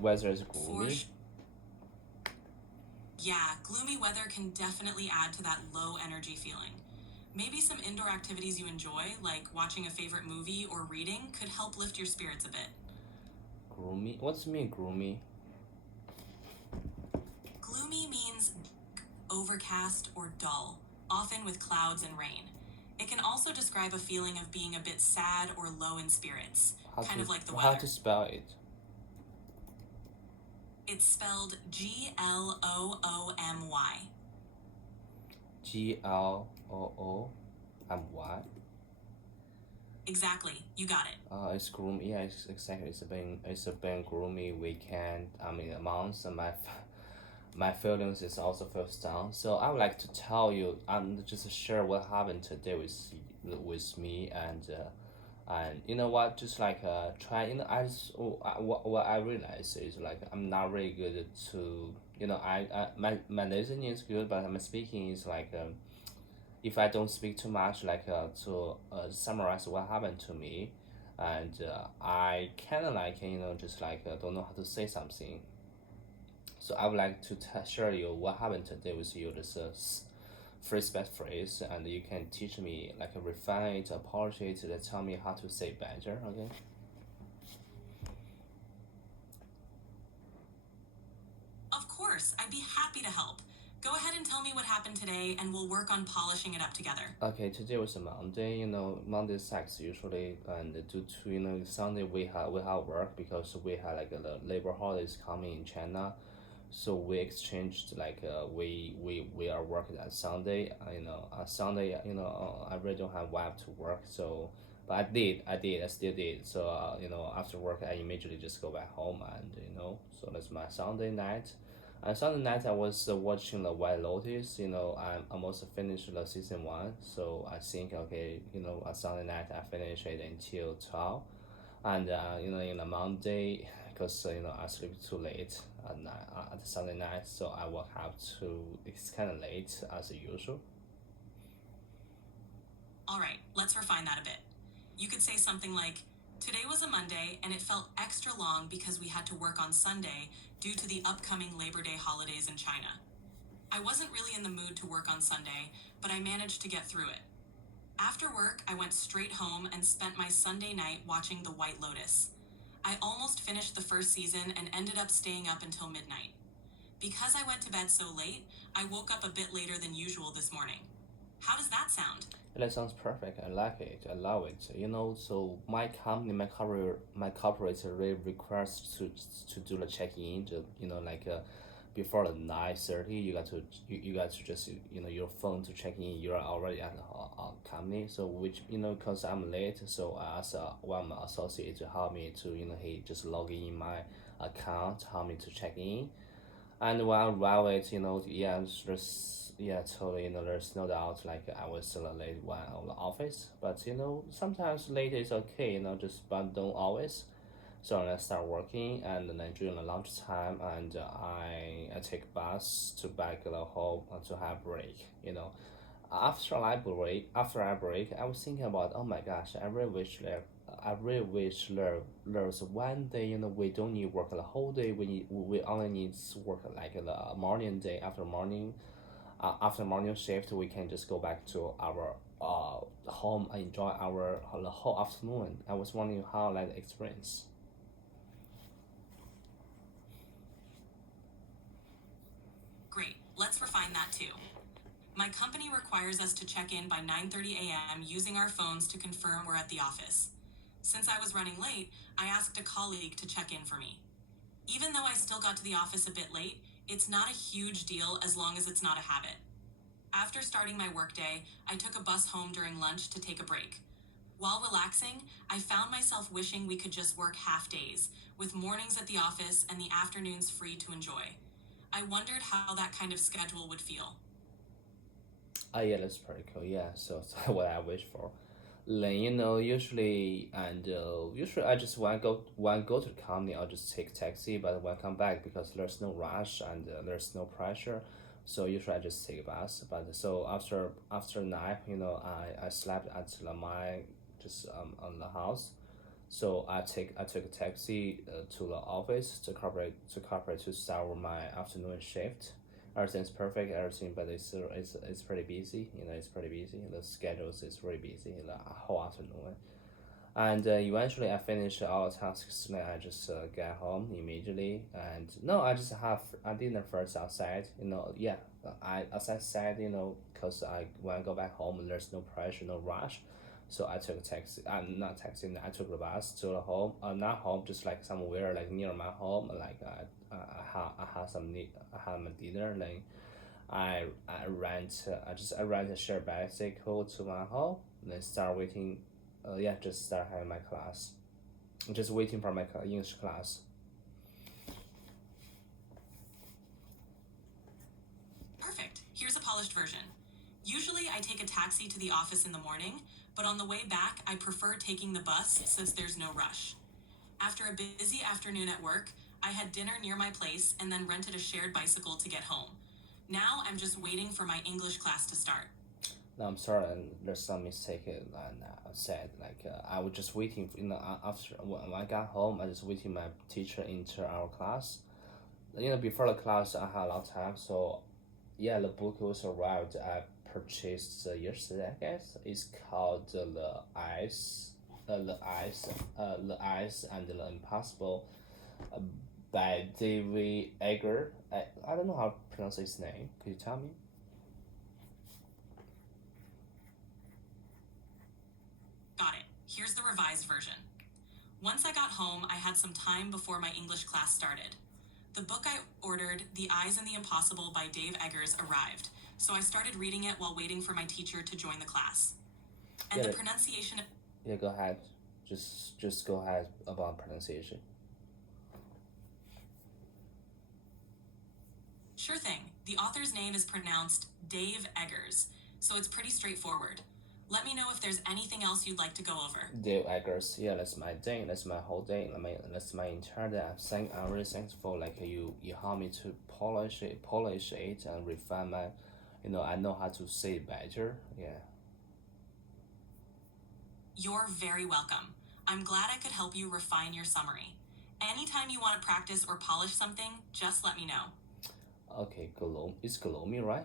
Weather is For gloomy. Yeah, gloomy weather can definitely add to that low energy feeling. Maybe some indoor activities you enjoy, like watching a favorite movie or reading, could help lift your spirits a bit. Gloomy. What's mean gloomy? Gloomy means overcast or dull, often with clouds and rain. It can also describe a feeling of being a bit sad or low in spirits, How kind to of like the how weather. to spell it? It's spelled Gloomy. Gloomy. Exactly, you got it. It's gloomy. Yeah, it's exactly. It's a been gloomy weekend. I mean, a month, and my feelings is also feels down. So I would like to tell you, just share what happened today with me, and you know what, just like try, I just, what I realize is like I'm not really good to, my listening is good, but my speaking is like, if I don't speak too much, like to summarize what happened to me, and I kind of like, just like don't know how to say something. So I would like to share you what happened today with you. This phrase by phrase, and you can teach me like refine it, apologize it, tell me how to say better. Okay. Of course, I'd be happy to help. Go ahead and tell me what happened today, and we'll work on polishing it up together. Okay, today was a Monday. Monday sucks usually, and due to Sunday we have work because we had like the labor holidays coming in China, so we exchanged like we are working on Sunday. Sunday, I really don't have vibe to work, so but I still did. So after work I immediately just go back home, and so that's my Sunday night. And Sunday night I was watching the White Lotus. I almost finished the season 1, so I think okay, on Sunday night I finished it until 12, and in the Monday, because I sleep too late at the Sunday night, so I will have to. It's kind of late as usual. All right, let's refine that a bit. You could say something like, "Today was a Monday, and it felt extra long because we had to work on Sunday due to the upcoming Labor Day holidays in China. I wasn't really in the mood to work on Sunday, but I managed to get through it. After work, I went straight home and spent my Sunday night watching The White Lotus. I almost finished the first season and ended up staying up until midnight. Because I went to bed so late, I woke up a bit later than usual this morning. How does that sound?" That sounds perfect. I like it. I love it. So my company, my corporate really requires to do the check-in. Like before the 9:30, you got to just your phone to check in. You're already at the company. So which cause I'm late. So I asked one of my associate to help me to he just log in my account, help me to check in. And while it, yeah, yeah, totally, there's no doubt, like, I was still a late one of the office, but, sometimes late is okay, just, but don't always. So I start working, and then during the lunchtime, and I take bus to back the home to have break, after I break, I was thinking about, oh my gosh, I really wish there's one day, we don't need work the whole day. We only need to work like the morning day. After morning shift, we can just go back to our home and enjoy our the whole afternoon. I was wondering how that experience. Great, let's refine that too. My company requires us to check in by 9:30 a.m. using our phones to confirm we're at the office. Since I was running late, I asked a colleague to check in for me. Even though I still got to the office a bit late, it's not a huge deal as long as it's not a habit. After starting my workday, I took a bus home during lunch to take a break. While relaxing, I found myself wishing we could just work half days, with mornings at the office and the afternoons free to enjoy. I wondered how that kind of schedule would feel. Yeah, that's pretty cool. Yeah, so that's what I wish for. Then usually I just when I go to the company, I'll just take taxi. But when I come back, because there's no rush and there's no pressure, so usually I just take a bus. But so after night, I slept at my just on the house. So I took a taxi to the office to start my afternoon shift. Everything's perfect, everything, but it's pretty busy. It's pretty busy. The schedules is really busy the whole afternoon. And eventually, I finish all the tasks. Then I just get home immediately. And no, I dinner first outside. Yeah, I as I said, cause I when I go back home, there's no pressure, no rush. So I took a taxi. Not taxi. I took the bus to the home. Not home, just like somewhere like near my home. Like I had my dinner. Like I rent a shared bicycle to my home. And then start waiting. Yeah, just start having my class. Just waiting for my English class. Perfect. Here's a polished version. Usually, I take a taxi to the office in the morning, but on the way back, I prefer taking the bus since there's no rush. After a busy afternoon at work, I had dinner near my place and then rented a shared bicycle to get home. Now I'm just waiting for my English class to start. No, I'm sorry, and there's some mistake. And I said like I was just waiting. After when I got home, I just waiting my teacher into our class. Before the class, I had a lot of time. So, yeah, the book was arrived. I purchased yesterday. I guess it's called the Ice and the Impossible uh, by David Egger. I don't know how to pronounce his name. Could you tell me? Got it. Here's the revised version. Once I got home, I had some time before my English class started. The book I ordered, The Eyes and the Impossible by Dave Eggers, arrived, so I started reading it while waiting for my teacher to join the class. And Yeah, the pronunciation. yeah. Go ahead. Just go ahead about pronunciation. Sure thing. The author's name is pronounced Dave Eggers, so it's pretty straightforward. Let me know if there's anything else you'd like to go over. Dale Eggers, yeah, that's my day. That's my whole day. That's my entire day. I'm really thankful. Like you help me to polish it, and refine my, I know how to say it better. Yeah. You're very welcome. I'm glad I could help you refine your summary. Anytime you want to practice or polish something, just let me know. Okay, it's gloomy, right?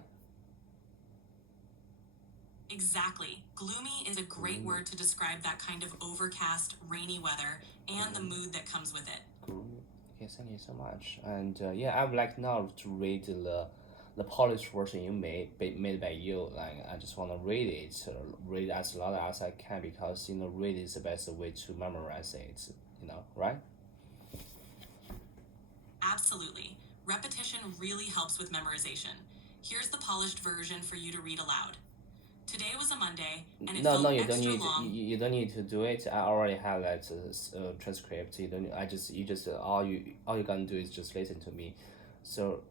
Exactly. Gloomy is a great Gloomy, word to describe that kind of overcast, rainy weather and the gloomy, mood that comes with it. gloomy. Okay, thank you so much. And yeah, I would like now to read the polished version made by you. Like I just want to read as loud as I can because read is the best way to memorize it. Right? Absolutely. Repetition really helps with memorization. Here's the polished version for you to read aloud. Today was a Monday, and it No, no, felt extra long. you don't need to do it. I already have that transcript. You don't. You just all you gonna do is just listen to me. So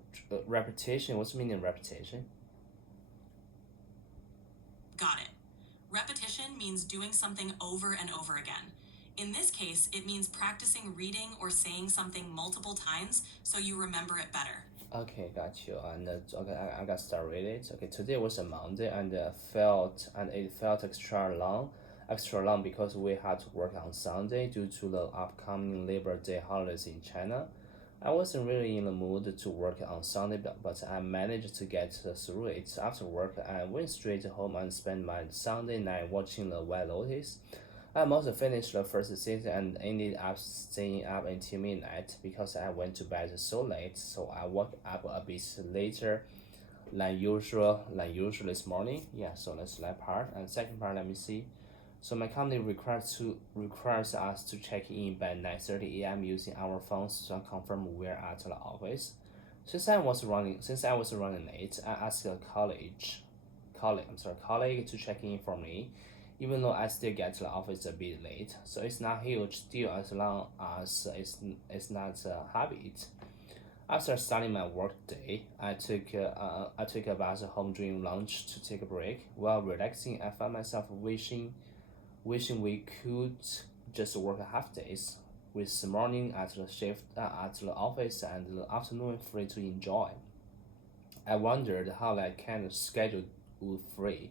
repetition. What's the meaning of repetition? Got it. Repetition means doing something over and over again. In this case, it means practicing reading or saying something multiple times so you remember it better. Okay, got you. And okay, I got started. Okay, today was a Monday, and it felt extra long because we had to work on Sunday due to the upcoming Labor Day holidays in China. I wasn't really in the mood to work on Sunday, but I managed to get through it. After work, I went straight home and spent my Sunday night watching the White Lotus. I also finished the first season and ended up staying up until midnight because I went to bed so late, so I woke up a bit later than usual this morning. Yeah, so that's that part. And second part, let me see. So my company requires us to check in by 9:30 a.m. using our phones to confirm we're at the office. Since I was running late, I asked a colleague to check in for me, even though I still get to the office a bit late. So it's not huge deal as long as it's not a habit. After starting my work day, I took a bus home during lunch to take a break. While relaxing, I found myself wishing we could just work half days, with the morning at the shift at the office and the afternoon free to enjoy. I wondered how that kind of schedule would free.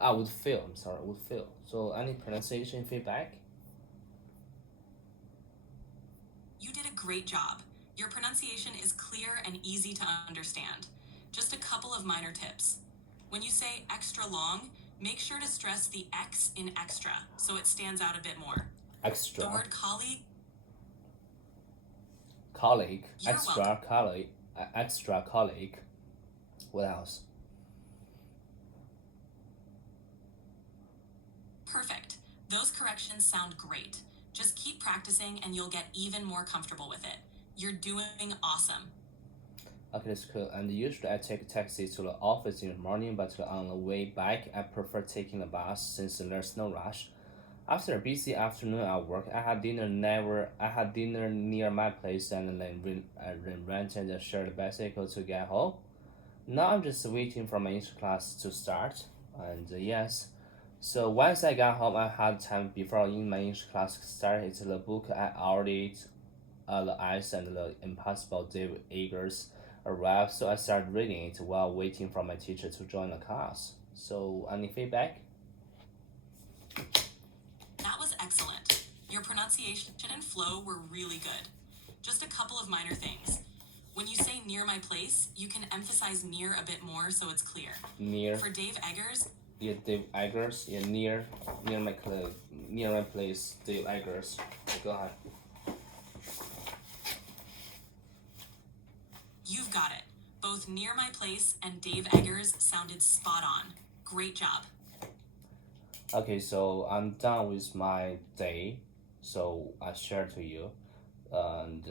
I would feel. I'm sorry, would feel. So any pronunciation feedback? Great job. Your pronunciation is clear and easy to understand. Just a couple of minor tips. When you say extra long, make sure to stress the X in extra so it stands out a bit more. Extra. The word colleague. Colleague. You're Extra welcome. colleague. Extra colleague. What else? Perfect. Those corrections sound great. Just keep practicing and you'll get even more comfortable with it. You're doing awesome. Okay, that's cool. And usually I take a taxi to the office in the morning, but on the way back, I prefer taking the bus since there's no rush. After a busy afternoon at work, I had dinner near my place and then rented a shared bicycle to get home. Now I'm just waiting for my English class to start. And yes, so once I got home, I had time before my English class started. The book I ordered, The Ice and the Impossible Dave Eggers arrived, so I started reading it while waiting for my teacher to join the class. So, any feedback? That was excellent. Your pronunciation and flow were really good. Just a couple of minor things. When you say near my place, you can emphasize near a bit more so it's clear. Near. For Dave Eggers, Yeah, Dave Eggers. Yeah, near my place, Dave Eggers. Go ahead. you've got it. Both near my place and Dave Eggers sounded spot on. Great job. Okay, so I'm done with my day, so I share to you, and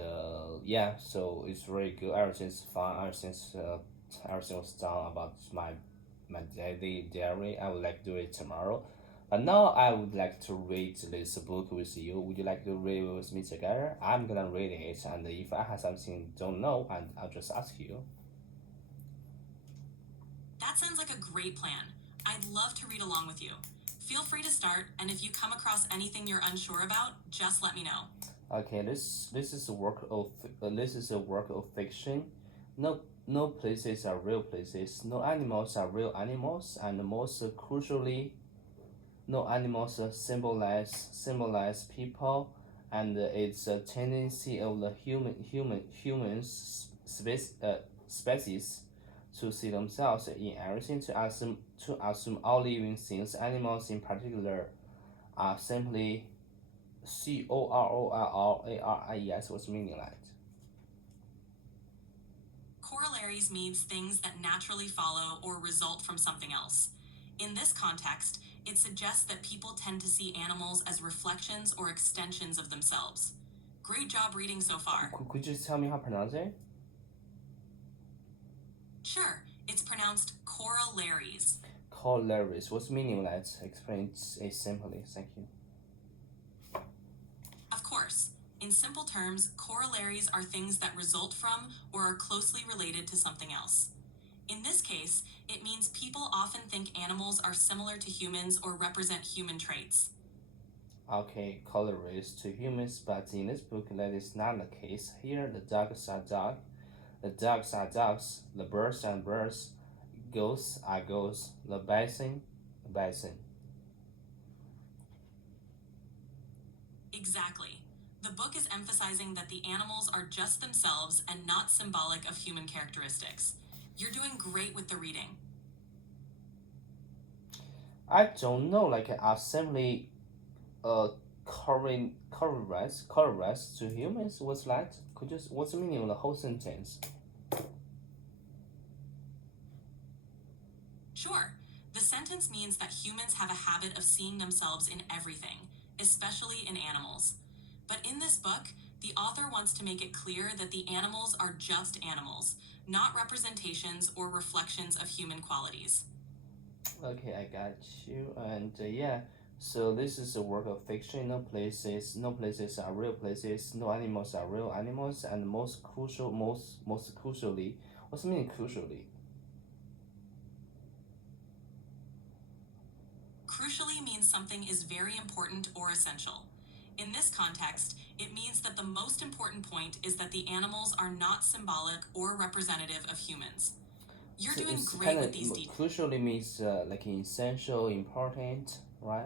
yeah, so it's very good. Everything's fine. Everything was done about my daily diary. I would like to do it tomorrow, but now I would like to read this book with you. Would you like to read it with me together? I'm gonna read it, and if I have something don't know, and I'll just ask you. That sounds like a great plan. I'd love to read along with you. Feel free to start, and if you come across anything you're unsure about, just let me know. Okay, this is a work of fiction. No places are real places. No animals are real animals, and most crucially, no animals symbolize people, and it's a tendency of the species to see themselves in everything, to assume all living things, animals in particular, are simply COROLLARIES. What's the meaning like? Corollaries means things that naturally follow or result from something else. In this context, it suggests that people tend to see animals as reflections or extensions of themselves. Great job reading so far. Could you just tell me how to pronounce it? Sure, it's pronounced corollaries. Corollaries. What's the meaning like? Explain it simply. Thank you. Of course. In simple terms, corollaries are things that result from or are closely related to something else. In this case, it means people often think animals are similar to humans or represent human traits. Okay, corollaries to humans, but in this book that is not the case. Here the dogs are dogs, the dogs are dogs, the birds are birds, goats are goats, the bison, bison. Exactly. The book is emphasizing that the animals are just themselves and not symbolic of human characteristics. You're doing great with the reading. I don't know, like assembly corollaries to humans. What's that? What's the meaning of the whole sentence? Sure. The sentence means that humans have a habit of seeing themselves in everything, especially in animals. But in this book, the author wants to make it clear that the animals are just animals, not representations or reflections of human qualities. Okay, I got you. And yeah, so this is a work of fiction. No places are real places. No animals are real animals. And most crucially, what's the meaning crucially? Crucially means something is very important or essential. In this context, it means that the most important point is that the animals are not symbolic or representative of humans. You're So doing it's great with these details. crucially means like essential, important, right?